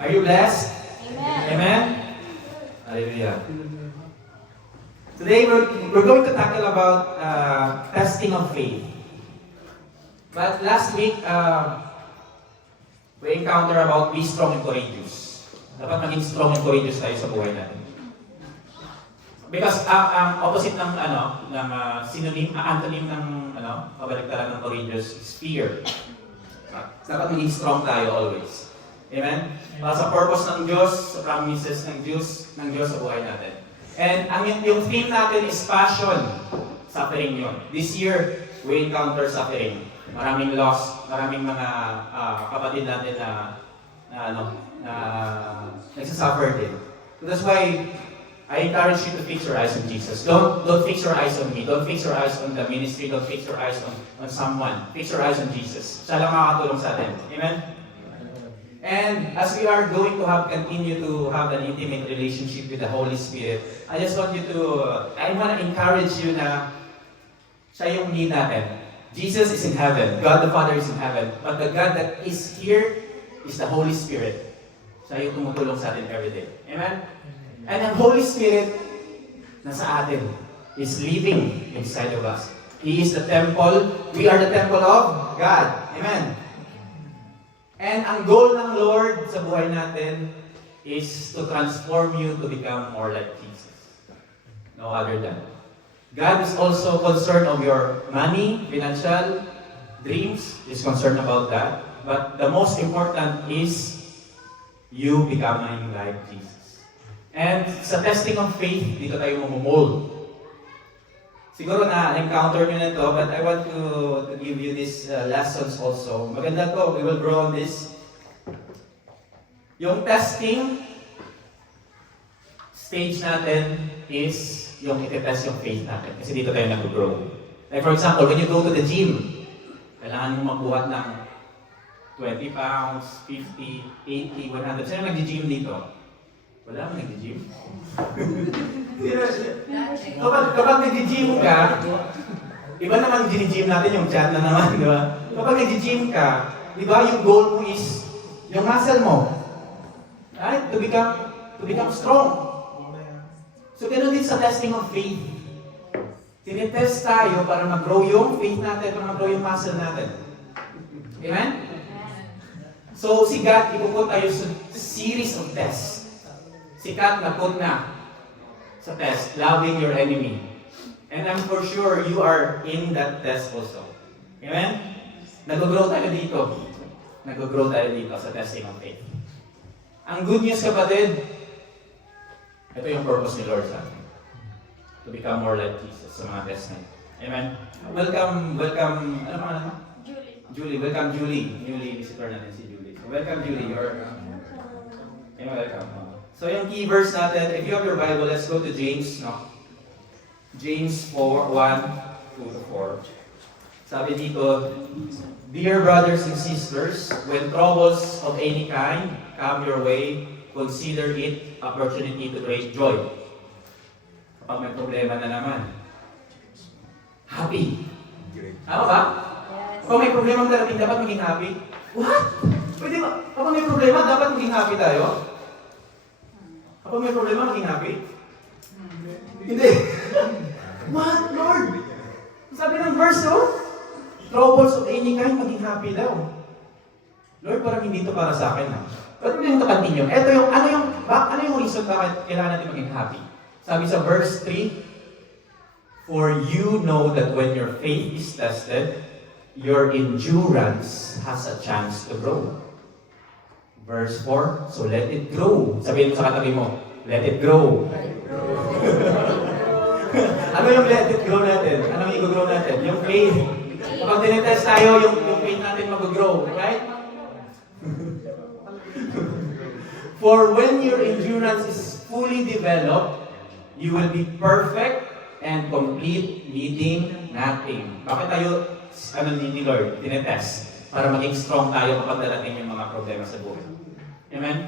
Are you blessed? Amen. Amen? Hallelujah. Today we're going to tackle about testing of faith. But last week, we encounter about be strong and courageous. Dapat maging strong and courageous tayo sa buhay natin. Because ang opposite ng synonym, antonym ng kabaligtaran ng courageous is fear. Dapat maging strong tayo always. Amen? Sa purpose ng Diyos, sa promises ng Diyos sa buhay natin. And yung theme natin is passion. Suffering yun. This year, we encounter suffering. Maraming loss, maraming mga kapatid natin na nagsasuffer din. So that's why I encourage you to fix your eyes on Jesus. Don't fix your eyes on me. Don't fix your eyes on the ministry. Don't fix your eyes on someone. Fix your eyes on Jesus. Siya lang makakatulong sa atin. Amen? And as we are going to continue to have an intimate relationship with the Holy Spirit, I want to encourage you na siya yung need natin. Jesus is in heaven. God the Father is in heaven. But the God that is here is the Holy Spirit. Siya yung tumutulong sa atin every day. Amen? And ang Holy Spirit nasa atin is living inside of us. He is the temple. We are the temple of God. Amen? And ang goal ng Lord sa buhay natin is to transform you to become more like Jesus. No other than. God is also concerned of your money, financial, dreams. Is concerned about that. But the most important is you becoming like Jesus. And sa testing of faith, dito tayo mamumold. Siguro na-encounter nyo na ito, but I want to give you these lessons also. Maganda to, we will grow on this. Yung testing stage natin is yung iti-test yung faith natin. Kasi dito tayo nag-grow. Like for example, when you go to the gym, kailangan mo magbuhat ng 20 pounds, 50, 80, 100. Sino nag-gym dito? Wala mo nag-gym? Kapag nag-gym ka, iba naman gym natin yung chat na naman, di ba? Kapag nag-gym ka, di ba yung goal mo is yung muscle mo. Right? To become strong. So ganun din sa testing of faith. Tinitest tayo para mag-grow yung faith natin, para mag-grow yung muscle natin. Amen? So si God, ipuput tayo sa series of tests. Sikat na put na sa test, loving your enemy. And I'm for sure you are in that test also. Amen? Nag-grow tayo dito. Nag-grow tayo dito sa testing of faith. Ang good news, kapatid, ito yung purpose ni Lord sa atin. To become more like Jesus sa mga test na. Amen? Welcome, ano pangalan mo? Julie, welcome Julie. Newly visitor natin si Julie. So, welcome Julie, you're welcome. So yung key verse natin, if you have your Bible, let's go to James, no? James 4:1-4. Sabi dito, Dear brothers and sisters, when troubles of any kind come your way, consider it opportunity to great joy. Kapag may problema na naman, happy. Tama ba? Kapag may problema darating, dapat maging happy. What? Pwede ba? Kapag may problema, dapat maging happy tayo? Kapag may problema, maging happy? Hindi. What, Lord? Sabi ng verse, troubles of any kind, maging happy daw. Lord, parang hindi ito para sa akin, ha? But we're going to continue. Ito yung, ano yung reason bakit kailangan natin maging happy? Sabi sa verse 3, For you know that when your faith is tested, your endurance has a chance to grow. Verse 4, so let it grow. Sabihin mo sa katabi mo, let it grow. Ano yung let it grow natin? Ano yung i-grow natin? Yung faith. Kapag tinitest tayo, yung faith natin mag-grow. Right? For when your endurance is fully developed, you will be perfect and complete, needing nothing. Bakit tayo, ni Lord, tinitest? Para maging strong tayo kapag darating yung mga problema sa buhay. Amen?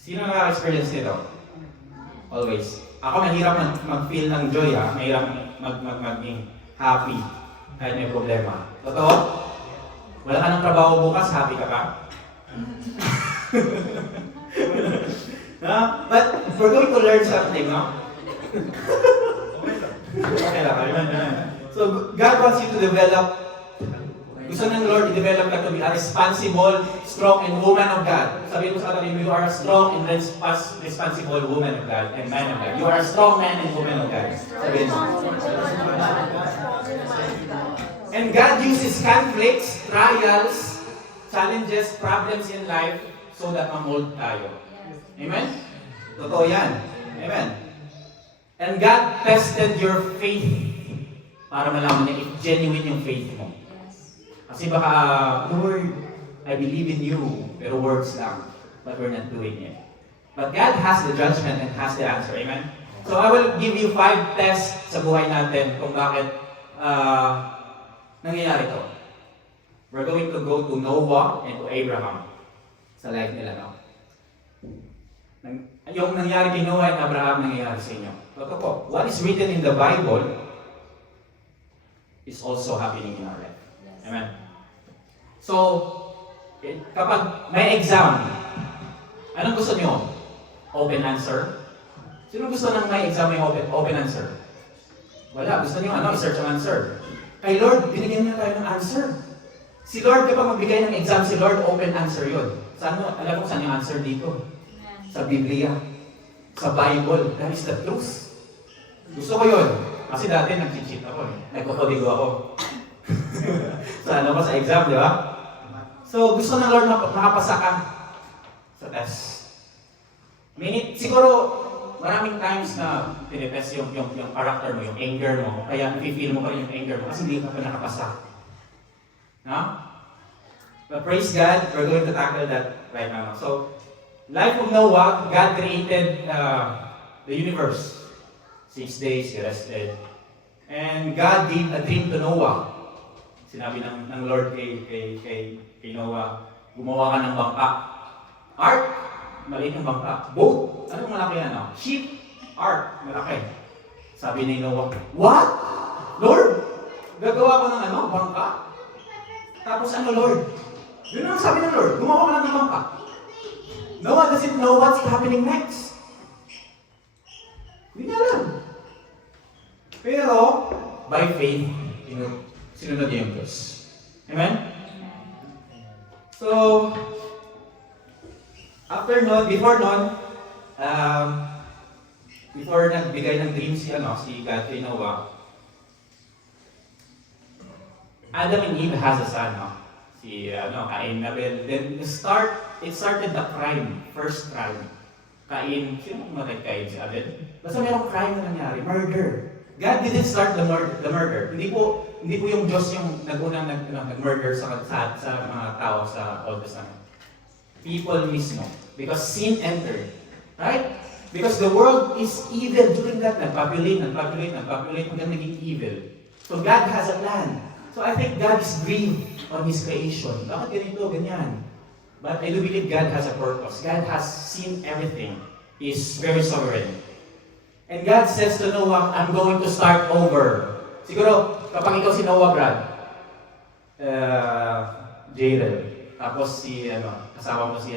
Sino nakaka-experience nito? Always. Ako mahirap mag-feel ng joy, ha? Mahirap maging happy kahit may problema. Totoo? Wala ka ng trabaho bukas, happy ka ba? But we're going to learn something, no? Okay lang, amen. So, God wants you to develop. Gusto ng Lord i-develop ka to be a responsible, strong, and woman of God. Sabihin mo sa katabi mo, you are a strong and responsible woman of God and man of God. You are a strong man and woman of God. Sabihin mo. And God uses conflicts, trials, challenges, problems in life so that ma-mold tayo. Amen? Totoo yan. Amen. And God tested your faith para malaman niya if genuine yung faith mo. Kasi baka, Lord, I believe in you, pero words lang, but we're not doing it. But God has the judgment and has the answer. Amen? So I will give you 5 tests sa buhay natin kung bakit nangyayari to. We're going to go to Noah and to Abraham sa life nila, no? Yung nangyari kay Noah at Abraham nangyayari sa inyo. Totoo po, what is written in the Bible is also happening in our life. Amen? So, kapag may exam, anong gusto niyo? Open answer? Sino gusto nang may exam may open answer? Wala. Gusto niyo i-search ang answer. Kay Lord, binigyan niya tayo ng answer. Si Lord, kapag magbigay ng exam, si Lord, open answer yun. Saan mo? Alam mo saan yung answer dito? Sa Biblia. Sa Bible. That is the truth. Gusto ko yun. Kasi dati nag-cheat ako eh. Nagkakodigo ako. Sa exam, di ba? So, gusto ng Lord makapasa ka sa test. Siguro, maraming times na tinitest yung character mo, yung anger mo, kaya feel mo pa rin yung anger mo kasi hindi ka pa nakapasa. No? But praise God, we're going to tackle that right now. So, life of Noah, God created the universe. 6 days, He rested. And God gave a dream to Noah. Sinabi ng Lord kay Noah, gumawa ka ng bangka. Ark, maliit yung bangka. Boat, anong malaki yan? Ship, ark, malaki. Sabi ni Noah, what? Lord, gagawa ko ng bangka? Tapos Lord? Yun ang sabi ng Lord, gumawa ka ng bangka. Noah doesn't know what's happening next. Hindi niya alam. Pero, by faith, sinunod niya yung Diyos. Amen? So, before nagbigay ng dream si God kay Noah, Adam and Eve has a son, si Cain, Abel. Then it started the crime, first crime. Cain, sino matay Cain? Si Abel? Basta mayroong crime na nangyari, murder. God didn't start the murder. Hindi po yung Diyos yung nag-unang nag-murder sa mga tao sa Old Testament. People mismo. Because sin entered. Right? Because the world is evil during that. Nagpopulate hanggang naging evil. So God has a plan. So I think God is grieved on His creation. Bakit ganito, ganyan? But I do believe God has a purpose. God has seen everything. He is very sovereign. And God says to Noah, I'm going to start over. Siguro, kapag ikaw si Noah, Brad, Jaden, tapos kasama mo si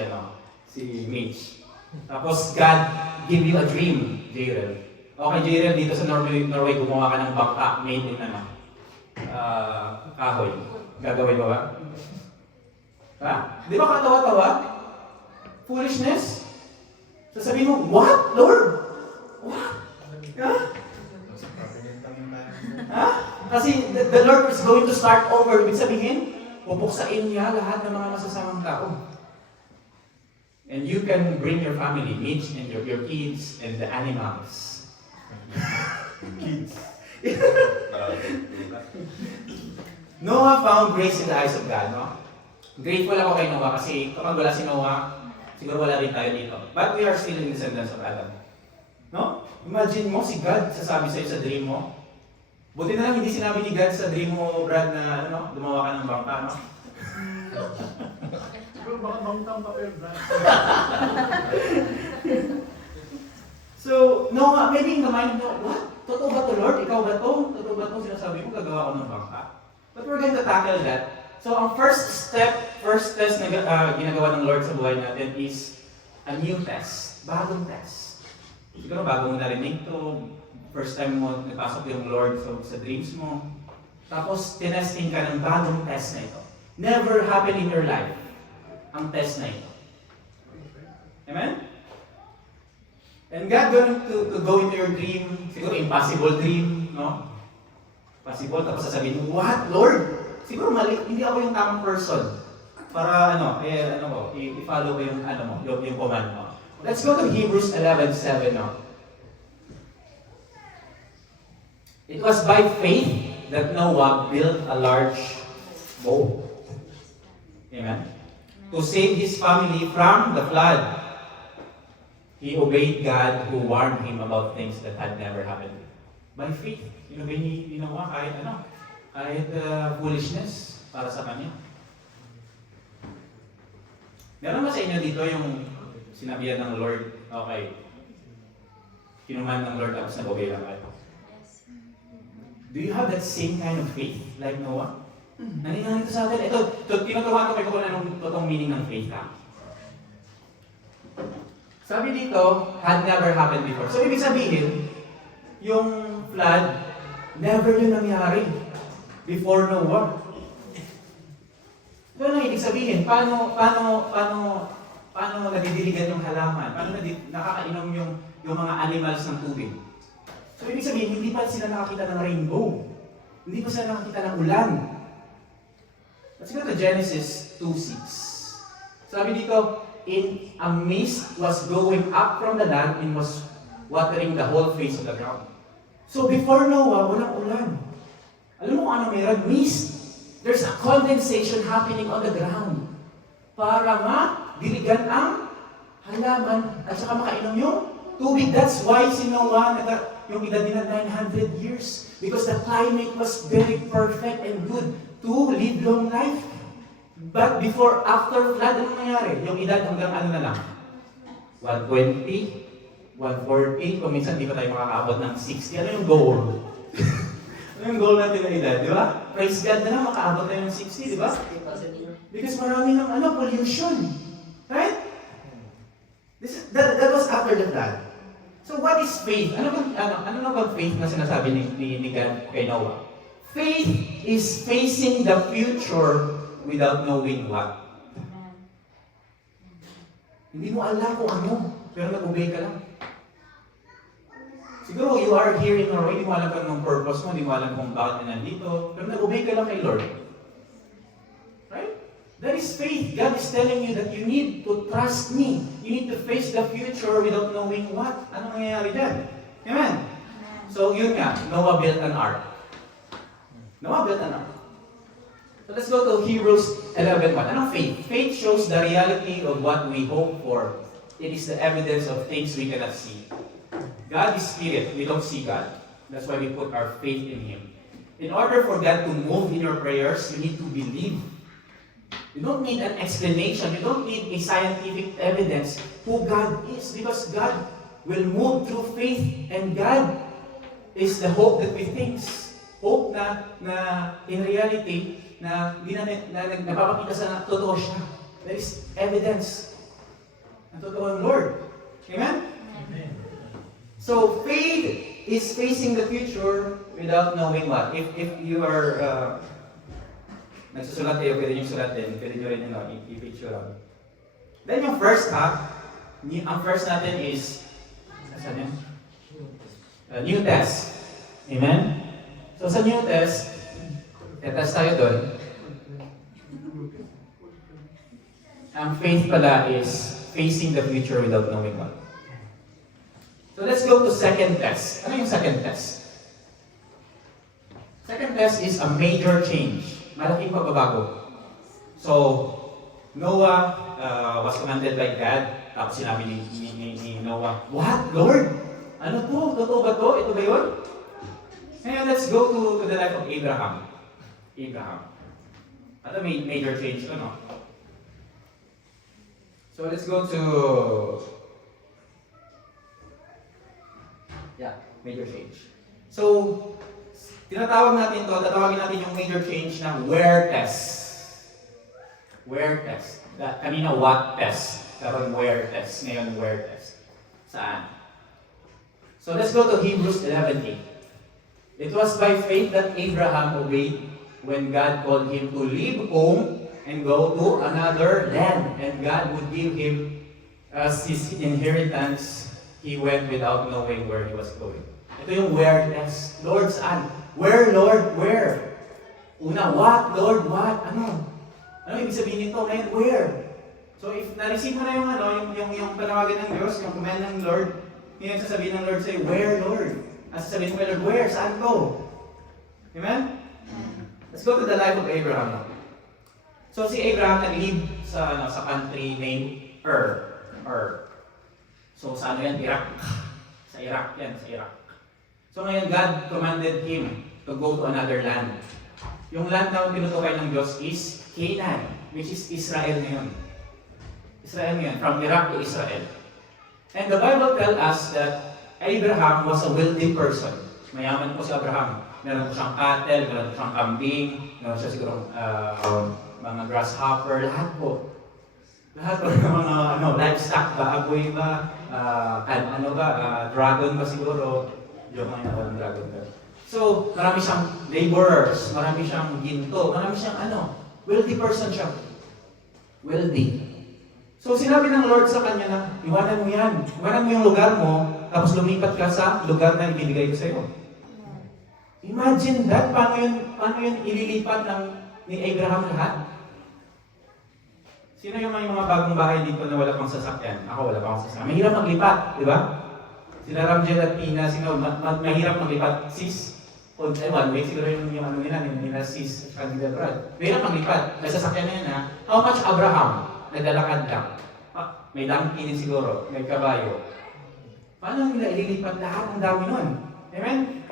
Mitch. Tapos God give you a dream, Jaden. Okay, Jaden, dito sa Norway, gumawa ka ng bangka made in kahoy. Gagawin mo ba? Di ba katawa-tawa? Foolishness? Sasabihin mo, what, Lord? What? Kasi the Lord is going to start over. Ibig sabihin, pupuksain niya lahat ng mga masasamang tao. And you can bring your family, Mitch, and your kids, and the animals. Kids. Noah found grace in the eyes of God, no? Grateful ako kay Noah kasi kapag wala si Noah, siguro wala rin tayo dito. But we are still in descendants of Adam. No? Imagine mo, si God sasabi sa'yo sa dream mo. Buti na lang hindi sinabi ni God sa dream mo, Brad, na gumawa ka ng bangka, no? Bro, baka bangkang papel, Brad. So, Noah, maybe in the mind, what? Totoo ba to, Lord? Ikaw ba to? Totoo ba to? Sinasabi mo, gagawa ko ng bangka. But we're going to tackle that. So, ang first test na ginagawa ng Lord sa buhay natin is a new test. Bagong test. Siguro bago mo narinig to, first time mo nagpasok yung Lord sa dreams mo. Tapos, tinesting ka ng bagong test na ito. Never happened in your life ang test na ito. Amen? And God going to go into your dream, siguro impossible dream, no? Possible, tapos sasabihin mo, what, Lord? Siguro mali, hindi ako yung tamang person para i-follow ko yung yung command mo. Let's go to Hebrews 11:7 now. It was by faith that Noah built a large boat. Amen. To save his family from the flood. He obeyed God who warned him about things that had never happened. By faith, inobey ni Noah kahit foolishness para sa kanya. Meron ba sa inyo dito yung sinabihan ng Lord, okay, kinuman ng Lord tapos nag-obey lang kayo? Do you have that same kind of faith like Noah? Nangyayari ito sa atin. Ito, tinuturuan ko kayo kung anong totoong meaning ng faith ha. Sabi dito, had never happened before. So, ibig sabihin, yung flood, never yun nangyari before Noah. So, ano ibig sabihin? Paano nadidiligan yung halaman? Paano nakakainom yung mga animals ng tubig? So, ibig sabihin, hindi pa sila nakakita ng rainbow. Hindi pa sila nakakita ng ulan. Let's go to Genesis 2:6. Sabi dito, in a mist was going up from the land and was watering the whole face of the ground. So before Noah, walang ulan. Alam mo ano meron? Mist. There's a condensation happening on the ground para diligan ang halaman at saka makainom yung tubig. That's why si Noah, yung edad nila 900 years. Because the climate was very perfect and good to live long life. But after flood, ano nangyari? Yung edad hanggang ano na lang? 120, 140, kung minsan di pa tayo makakaabot ng 60. Ano yung goal? Ano yung goal natin na edad, di ba? Praise God na lang, makaabot na yung 60, di ba? Because marami ng pollution. Right? That was after the flood. So what is faith? Ano bang faith na sinasabi ni God kay Noah? Faith is facing the future without knowing what. Hindi mo alam kung ano, pero nag-obey ka lang. Siguro you are here in Norway, hindi mo alam kung anong purpose mo, hindi mo alam kung bakit na nandito, pero nag-obey ka lang kay Lord. Right? That is faith. God is telling you that you need to trust me. You need to face the future without knowing what. Ano nangyayari dyan? Amen? So yun nga, Noah built an ark. Noah built an ark. So let's go to Hebrews 11:1. Anong faith? Faith shows the reality of what we hope for. It is the evidence of things we cannot see. God is spirit. We don't see God. That's why we put our faith in Him. In order for God to move in your prayers, you need to believe. You don't need an explanation. You don't need a scientific evidence who God is, because God will move through faith, and God is the hope that we think. Hope na in reality, na napapakita sa totoo siya. There is evidence na totoo ang Lord. Amen? Amen. So, faith is facing the future without knowing what. If you are nagsusulat kayo, pwede nyo sulat din. Pwede nyo rin i-picture on. Then yung first ang first natin is, saan yan? New test. Amen? So sa new test, test tayo doon. Ang faith pala is facing the future without knowing what. So let's go to second test. Ano yung second test? Second test is a major change. Malaking pagbabago. So, Noah was commanded by God. Tapos sinabi ni Noah, what? Lord? Ano to? Totoo ba to? Ito ba yun? Ngayon, let's go to the life of Abraham. Ano may major change? Ano? So, let's go to... major change. So, tatawagin natin yung major change na where test. Where test. Kanina, what test. Karon where test. Ngayon where test. Saan? So let's go to Hebrews 11:8. It was by faith that Abraham obeyed when God called him to leave home and go to another land, and God would give him as his inheritance. He went without knowing where he was going. Ito yung where test. Lord, saan? Where, Lord? Where? Una, what? Lord, what? Ano? Ano ibig sabihin nito? Ngayon, where? So if na-receive mo na yung panawagan ng Diyos, yung command ng Lord, ngayon sasabihin ng Lord sa'yo, where, Lord? At sasabihin mo kay Lord, where? Saan ko? Amen? Let's go to the life of Abraham. So si Abraham nag-live sa country named Ur. So sa yan? Iraq. Sa Iraq yan, sa Iraq. So ngayon God commanded him to go to another land. Yung land na tinutukoy ng Diyos is Canaan, which is Israel ngayon. Israel ngayon, from Iraq to Israel. And the Bible tells us that Abraham was a wealthy person. Mayaman po si Abraham. Meron po siyang cattle, meron po siyang kambing, meron siya siguro mga grasshopper, lahat po. Lahat po ng mga livestock ba, agoy ba, dragon ba siguro. Yung mga ng dragon ba. So, marami siyang laborers, marami siyang ginto, marami siyang wealthy person siya. Wealthy. So, sinabi ng Lord sa kanya na, iwanan mo yan. Iwanan mo yung lugar mo, tapos lumipat ka sa lugar na ibibigay ko sa iyo. Imagine that, paano yun ililipat ni Abraham lahat? Sino yung may mga bagong bahay dito na wala pang sasakyan? Ako wala pang sasakyan. Mahirap maglipat, di ba? Sila Ramjel at Pina, mahirap maglipat. Sis, may siguro yung nila sis, at kanila Brad. Mahirap maglipat. May sasakyan na yan ha. How much Abraham? Naglalakad lang. May donkey din siguro, may kabayo. Paano nila ililipat lahat? Ang dami nun. Amen?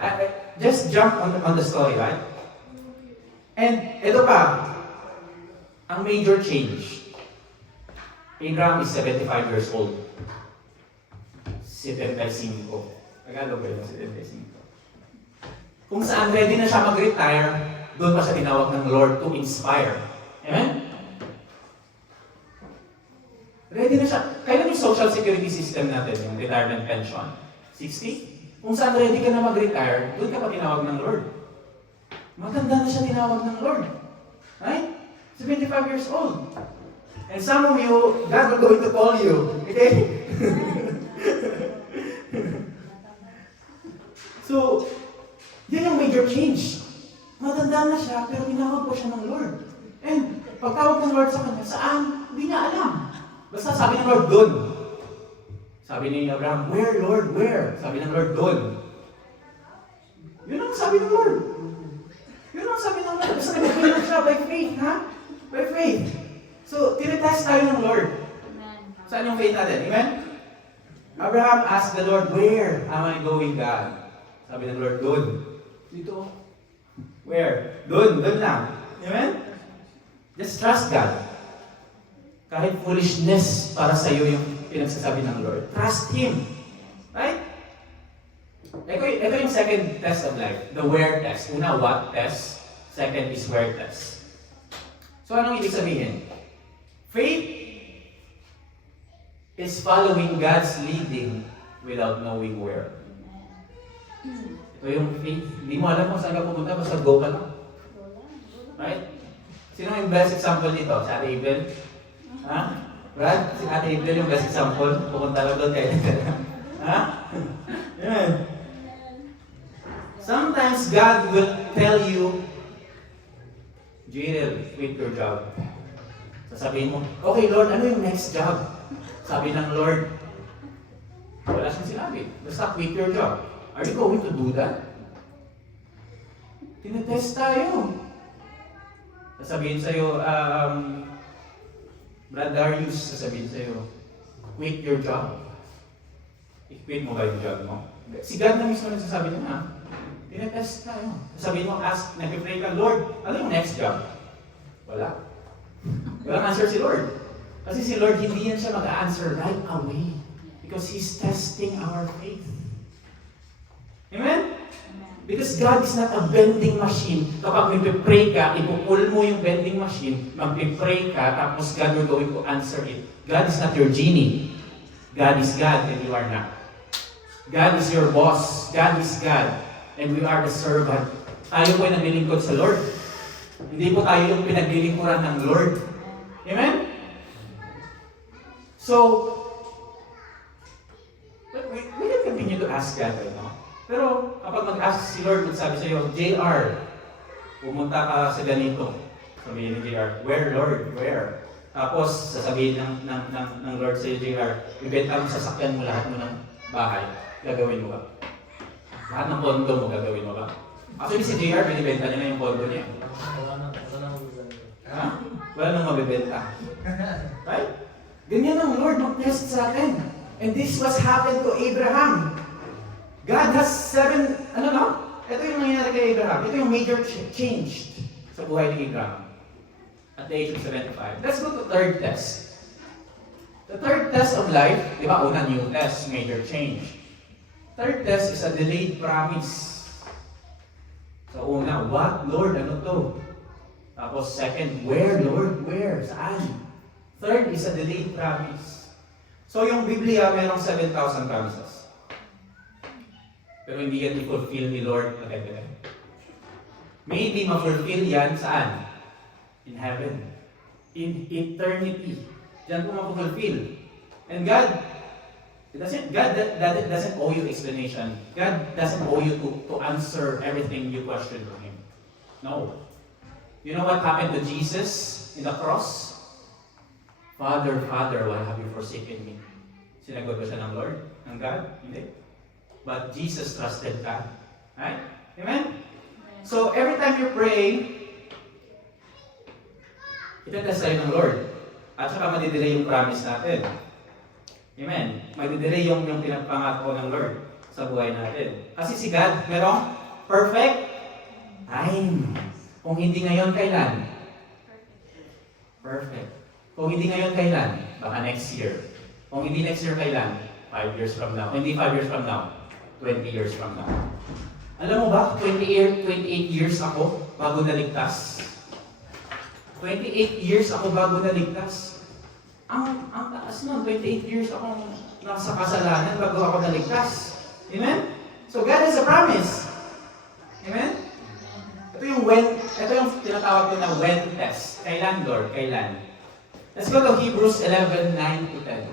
Just jump on the story, right? And ito pa, ang major change. Abraham is 75 years old. 75. Tagalog ba yung 75? Kung saan ready na siya mag-retire, doon pa siya tinawag ng Lord to inspire. Amen? Ready na siya. Kailan yung social security system natin, yung retirement pension? 60? Kung saan ready ka na mag-retire, doon ka pa tinawag ng Lord. Maganda na siya tinawag ng Lord. Right? 75 years old. And some of you, God will going to call you. Okay? So, yun yung major change. Matanda na siya, pero tinawag po siya ng Lord. And pagtawag ng Lord sa kanya, saan? Hindi niya alam. Basta sabi ng Lord, doon. Sabi ni Abraham, where, Lord? Where? Sabi ng Lord, doon. Yun ang sabi ng Lord. Yun ang sabi ng Lord. Basta nag-believe siya by faith, ha? By faith. So, tinetest tayo ng Lord. Saan yung faith natin? Amen? Abraham asked the Lord, where am I going, God? Sabi ng Lord, doon. Dito. Where? Doon lang. Amen? Just trust God. Kahit foolishness para sa iyo yung pinagsasabi ng Lord. Trust Him. Right? Ito yung second test of life. The where test. Una, what test. Second is where test. So, anong ibig sabihin? Faith is following God's leading without knowing where. Ito yung faith. Hindi mo alam kung saan ka pupunta, basta go ka lang. Right? Sino yung best example nito? Si Ate Abel? Ha? Brad? Si Ate Abel yung best example? Pupunta lang doon kayo. Ha? Yan. Sometimes God will tell you, Jill, quit your job. Sasabihin mo, okay Lord, ano yung next job? Sabi ng Lord, wala siyang sinabi. Basta quit your job. Are you going to do that? Tinetest tayo. Sasabihin sa'yo, Brad Darius, sasabihin sa'yo, quit your job. I-quit mo ba yung job mo? Si God na mismo nagsasabi niya, tinetest tayo. Sasabihin mo, nag-pray ka, Lord, ano yung next job? Wala. Walang answer si Lord. Kasi si Lord, hindi yan siya mag-answer right away. Because He's testing our faith. Amen? Because God is not a vending machine. Kapag magpipray ka, ipupul mo yung vending machine, magpipray ka, tapos God will going to answer it. God is not your genie. God is God and you are not. God is your boss. God is God. And we are the servant. Tayo po ay naglilingkod sa Lord. Hindi po tayo yung pinaglilingkuran ng Lord. Amen? So, we can continue to ask God right now. Pero kapag mag-ask si Lord, magsabi sa iyo, JR, pumunta ka sa ganito. Sabihin ni JR, where Lord? Where? Tapos sasabihin ng Lord sa iyo, JR, ibenta mo sasakyan mo lahat mo ng bahay. Gagawin mo ba? Lahat ng pondo mo, gagawin mo ba? Actually si JR, binibenta niya na yung pondo niya. Ha? Wala nang mabibenta. Right? Ganyan ang Lord mag-test sa atin. And this was happened to Abraham. God has 7, ito yung nangyayari kay Abraham. Ito yung major change sa buhay ni Abraham. At the age of 75. Let's go to third test. The third test of life, di ba? Una, new test, major change. Third test is a delayed promise. So una, what? Lord, ano to? Tapos second, where, Lord? Where? Saan? Third is a delayed promise. So yung Biblia, merong 7,000 promises. Pero hindi yan i-fulfill ni Lord agad-agad. Maybe ma-fulfill yan saan? In heaven. In eternity. Diyan po ma-fulfill. And God doesn't owe you explanation. God doesn't owe you to answer everything you question from Him. No. You know what happened to Jesus in the cross? Father, Father, why have you forsaken me? Sinagot ba siya ng Lord? Ng God? Hindi. But Jesus trusted God. Right? Amen? So, every time you pray, itatest tayo ng Lord. At saka madidelay yung promise natin. Amen? Madidelay yung pinagpangako ng Lord sa buhay natin. Kasi si God, merong perfect time. Kung hindi ngayon, kailan? Perfect. Kung hindi ngayon, kailan? Baka next year. Kung hindi next year, kailan? 5 years from now. Kung hindi 5 years from now, 20 years from now. Alam mo ba, 28 years ako bago naligtas. 28 years ako bago naligtas. Ang taas nun, 28 years ako nasa kasalanan bago ako naligtas. Amen? So God has a promise. Amen? Ito yung tinatawag ko na when test. Kailan, Lord? Kailan? Let's go to Hebrews 11:9 to 10.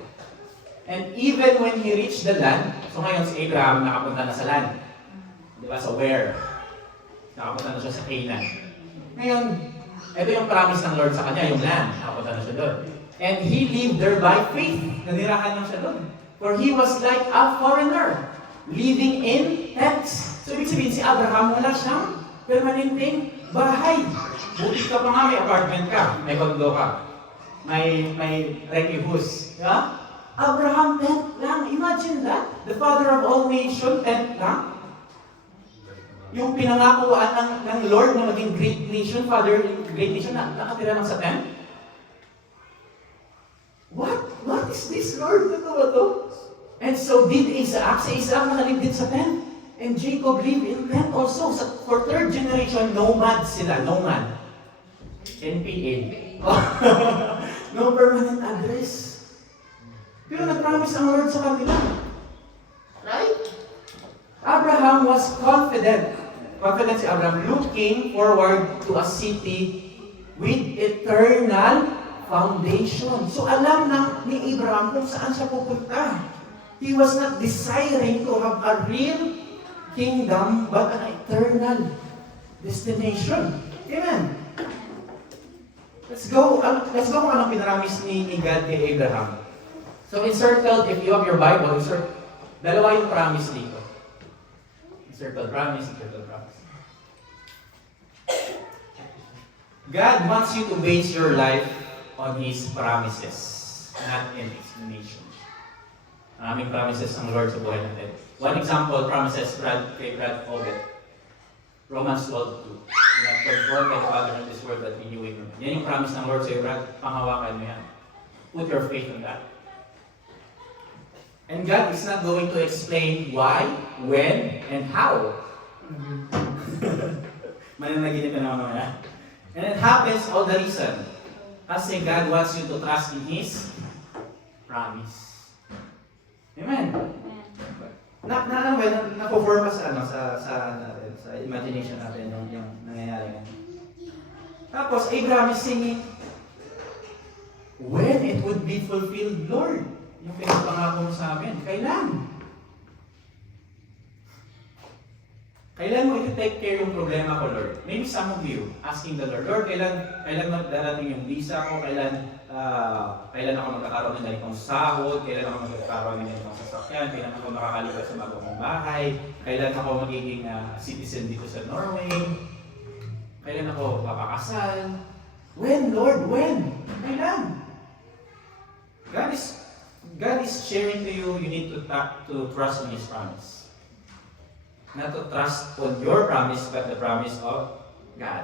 And even when he reached the land, so ngayon si Abraham nakapunta na sa land. Di ba? So where? Nakapunta na siya sa Canaan. Ngayon, ito yung promise ng Lord sa kanya, yung land. Nakapunta na siya doon. And he lived there by faith. Nanirahan lang siya doon. For he was like a foreigner, living in tents. So ibig sabihin si Abraham, wala siyang permanenteng bahay. Buti ka pa nga, may apartment ka, may condo ka, may recibus. Yeah? Abraham, tent lang. Imagine that. The father of all nations, tent lang. Yung pinangakuan ng Lord na maging great nation, father, great nation, nakatira lang sa tent. What is this, Lord? Ito ba to? And so did Isaac. Si Isaac nakalib din sa tent. And Jacob lived in tent also. For third generation, nomad sila. Nomad. NPA. No permanent address. Pero nag-promise ang Lord sa kanila. Right? Abraham was confident. Confident si Abraham, looking forward to a city with eternal foundation. So alam ni Abraham kung saan siya pupunta. He was not desiring to have a real kingdom, but an eternal destination. Amen. Let's go kung anong pinaramis ni God kay Abraham. So encircled, if you have your Bible, dalawa yung promise dito. Encircled promise, encircled promise. God wants you to base your life on His promises, not in explanation. Maraming promises ng Lord sa buhay natin. One example, promises kay Brad Obed. Romans 12:2. You have performed by the Father in this world that we knew Him. Yan yung promise ng Lord sa iyo, Brad. Panghawakan mo yan. Put your faith in that. And God is not going to explain why, when, and how. Mananaginip ka naman mamaya. And it happens all the reason. Kasi God wants you to trust in His promise. Amen. Na-perform pa sa imagination natin yung nangyayari nga. Tapos, Abraham is singing, when it would be fulfilled, Lord. Yung pinapangako mo sa amin. Kailan? Kailan mo iti-take care yung problema ko, Lord? Maybe some of you asking the Lord, Lord, kailan magdarating yung visa ko? Kailan ako magkakaroon ng ganitong sahod? Kailan ako magkakaroon ng ganitong sasakyan? Kailan ako makakalipat sa bagong bahay? Kailan ako magiging citizen dito sa Norway? Kailan ako papakasal? When, Lord? When? Kailan? God is sharing to you, you need to trust on His promise. Not to trust on your promise, but the promise of God.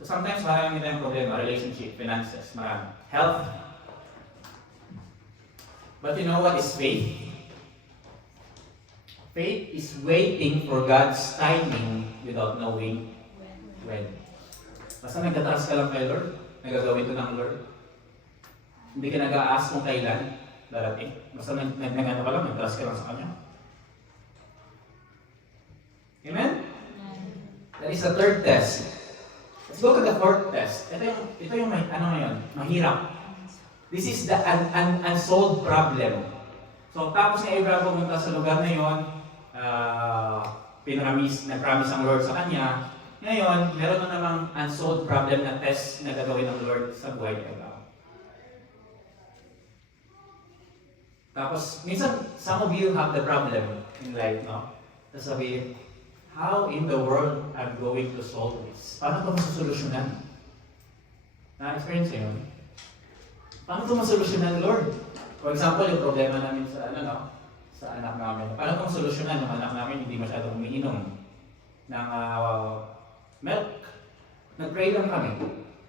So sometimes marami tayong problema, relationship, finances, marami. Health. But you know what is faith? Faith is waiting for God's timing without knowing when. Basta nagtatrust ka lang kay Lord, nagagawin ito ng Lord. Hindi ka nag-a-ask kung kailan darating. Basta nagtrust ka lang sa Kanya. Amen? That is the third test. Let's go to the fourth test. Ito yung mahirap. This is the unsolved problem. So, tapos ni Abraham pumunta sa lugar na yun, nag-promise ang Lord sa kanya. Ngayon, meron na namang unsolved problem na test na gagawin ng Lord sa buhay ni Abraham. Tapos, minsan, some of you have the problem in life, no? Sasabihin, how in the world I'm going to solve this? Paano ito masosolusyonan? Na-experience yun? Paano ito masolusyonan, Lord? For example, yung problema namin sa anak namin. Paano ito masolusyonan? Yung anak namin hindi masyadong umiinom ng milk. Nag-pray lang kami.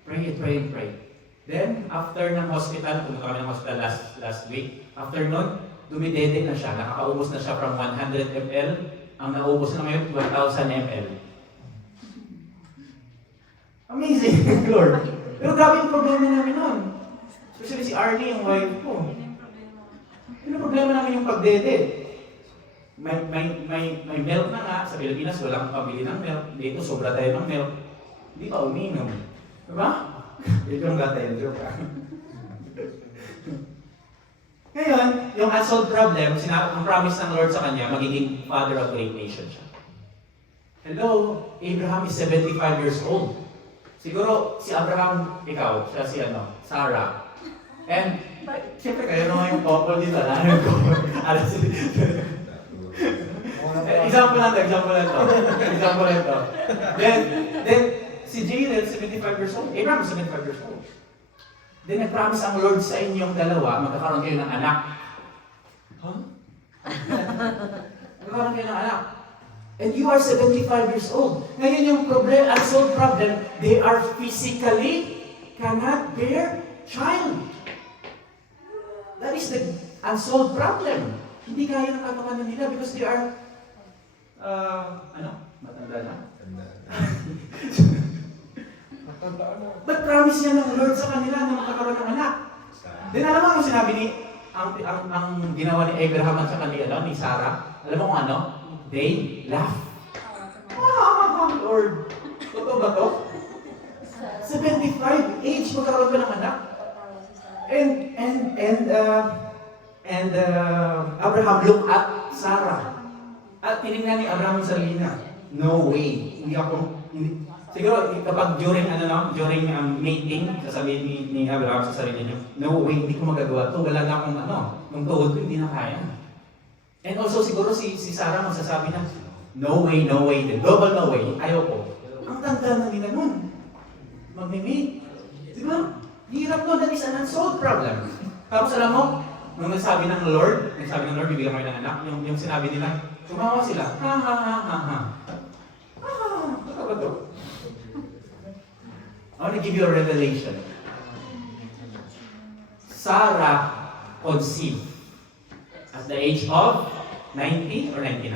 Pray. Then, after ng hospital, pumunta kami ng hospital last week. After nun, dumidede na siya. Nakakaubos na siya from 100 ml. Ang naubos na ngayon, 1,000 ml. Amazing, Lord. Pero grabe yung problema namin nun. Especially si Arnie, yung wife ko. Yung problema namin yung pagdede. May milk na nga. Sa Pilipinas, walang pabili ng milk. Dito, sobra tayo ng milk. Hindi pa uminom. Diba? Ito yung gata yung joke. Ngayon, yung unsolved problem, ang promise ng Lord sa kanya, magiging father of great nation siya. Hello, Abraham is 75 years old. Siguro, si Abraham, ikaw, siya si Sarah. And, siyempre kayo naman yung couple dito, example lang to. Then, si Jaden, 75 years old. Abraham, 75 years old. Then nag-promise ang Lord sa inyong dalawa, magkakaroon kayo ng anak. Huh? Magkakaroon kayo ng anak. And you are 75 years old. Ngayon yung unsolved problem, they are physically cannot bear child. That is the unsolved problem. Hindi kaya ng katotohanan nila because they are, matanda na? But promise niya ng Lord sa kanila na makakaroon ng anak. Then alam mo ang sinabi ang ginawa ni Abraham at saka ni Sarah? Alam mo kung ano? They laugh. Lord, totoo ba to? 75 age, magkaroon ka ng anak? And Abraham looked at Sarah. At tinignan ni Abraham ang sarili niya. No way. Siguro, kapag during mating, sasabihin ni Abraham sa sarili niya, no way, hindi ko magagawa ito. Wala na akong nung tuhod ko, hindi na kaya. And also, siguro si Sarah magsasabi na, no way, the double no way, ayaw ko. Ang tanda na nila nun. Magmimate. Di ba? Hirap nun, that is an unsolved problem. Tapos alam mo, nung nagsabi ng Lord, bibigyan kayo ng anak, yung sinabi nila, tumawa sila, ha. Ano ba ito? I want to give you a revelation. Sarah conceived at the age of 90 or 99?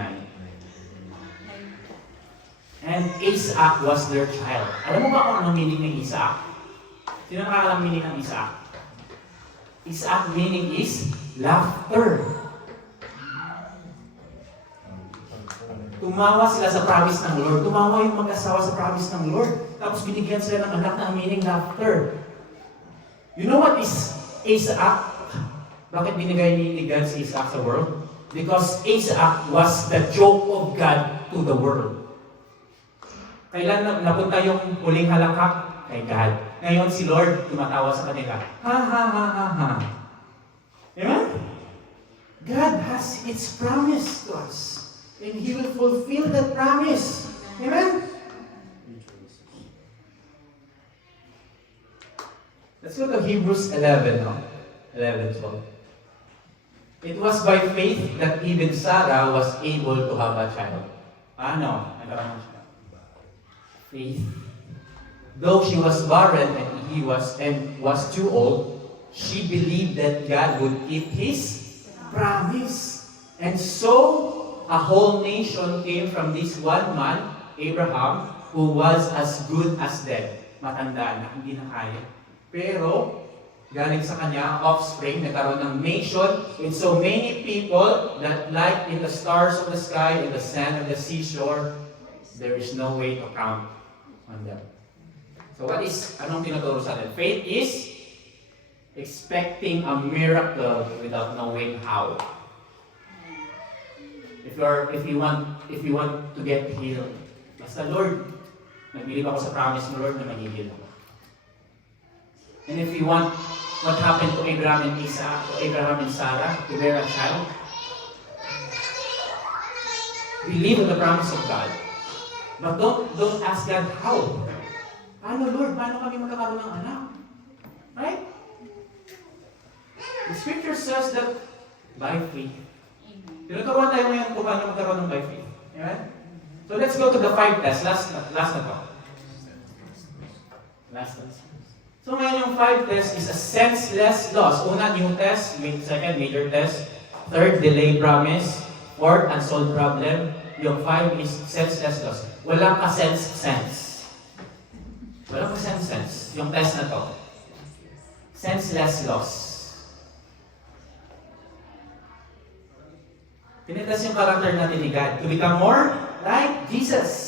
And Isaac was their child. Alam mo ba kung anong meaning ng Isaac? Sino nakakalam meaning ng Isaac? Isaac meaning is laughter. Tumawa sila sa promise ng Lord. Tumawa yung mag-asawa sa promise ng Lord. Tapos binigyan sila ng anak na ang meaning laughter. You know what is Isaac? Bakit binigay ni God si Isaac sa world? Because Isaac was the joke of God to the world. Kailan napunta yung huling halakak? Kay God. Ngayon si Lord tumatawa sa kanila. Ha ha ha ha ha. Amen? God has its promise to us. And He will fulfill that promise. Amen? Let's go to Hebrews 11, no? 11, 12. It was by faith that even Sarah was able to have a child. Ano? Nagkaroon siya. Faith. Though she was barren and he was too old, she believed that God would keep His promise. And so, a whole nation came from this one man, Abraham, who was as good as dead. Matanda na, hindi na kaya. Pero, galing sa kanya, offspring, nagkaroon ng nation with so many people that like in the stars of the sky, in the sand of the seashore, there is no way to count on them. So anong tinuturo sa atin? Faith is expecting a miracle without knowing how. If you want to get healed, basta Lord, nagbibigay ako sa promise ng Lord na mag-heal ako. And if you want what happened to Abraham and Isaac, to Abraham and Sarah, to bear a child, believe in the promise of God. But don't ask God how. Paano Lord? Paano kami magkakaroon ng anak? Right? The scripture says that by faith. Tinuturuan tayo ngayon kung paano magkaroon ng by faith. Amen? So let's go to the 5 tests. Last na to. Last na. So ngayon yung 5 test is a senseless loss. Una, new test. Second, major test. Third, delay promise. Fourth, unsolved problem. Yung 5 is senseless loss. Walang ka-sense. Walang ka-sense. Yung test na to. Senseless loss. Tinitas yung character natin ni God to become more like Jesus.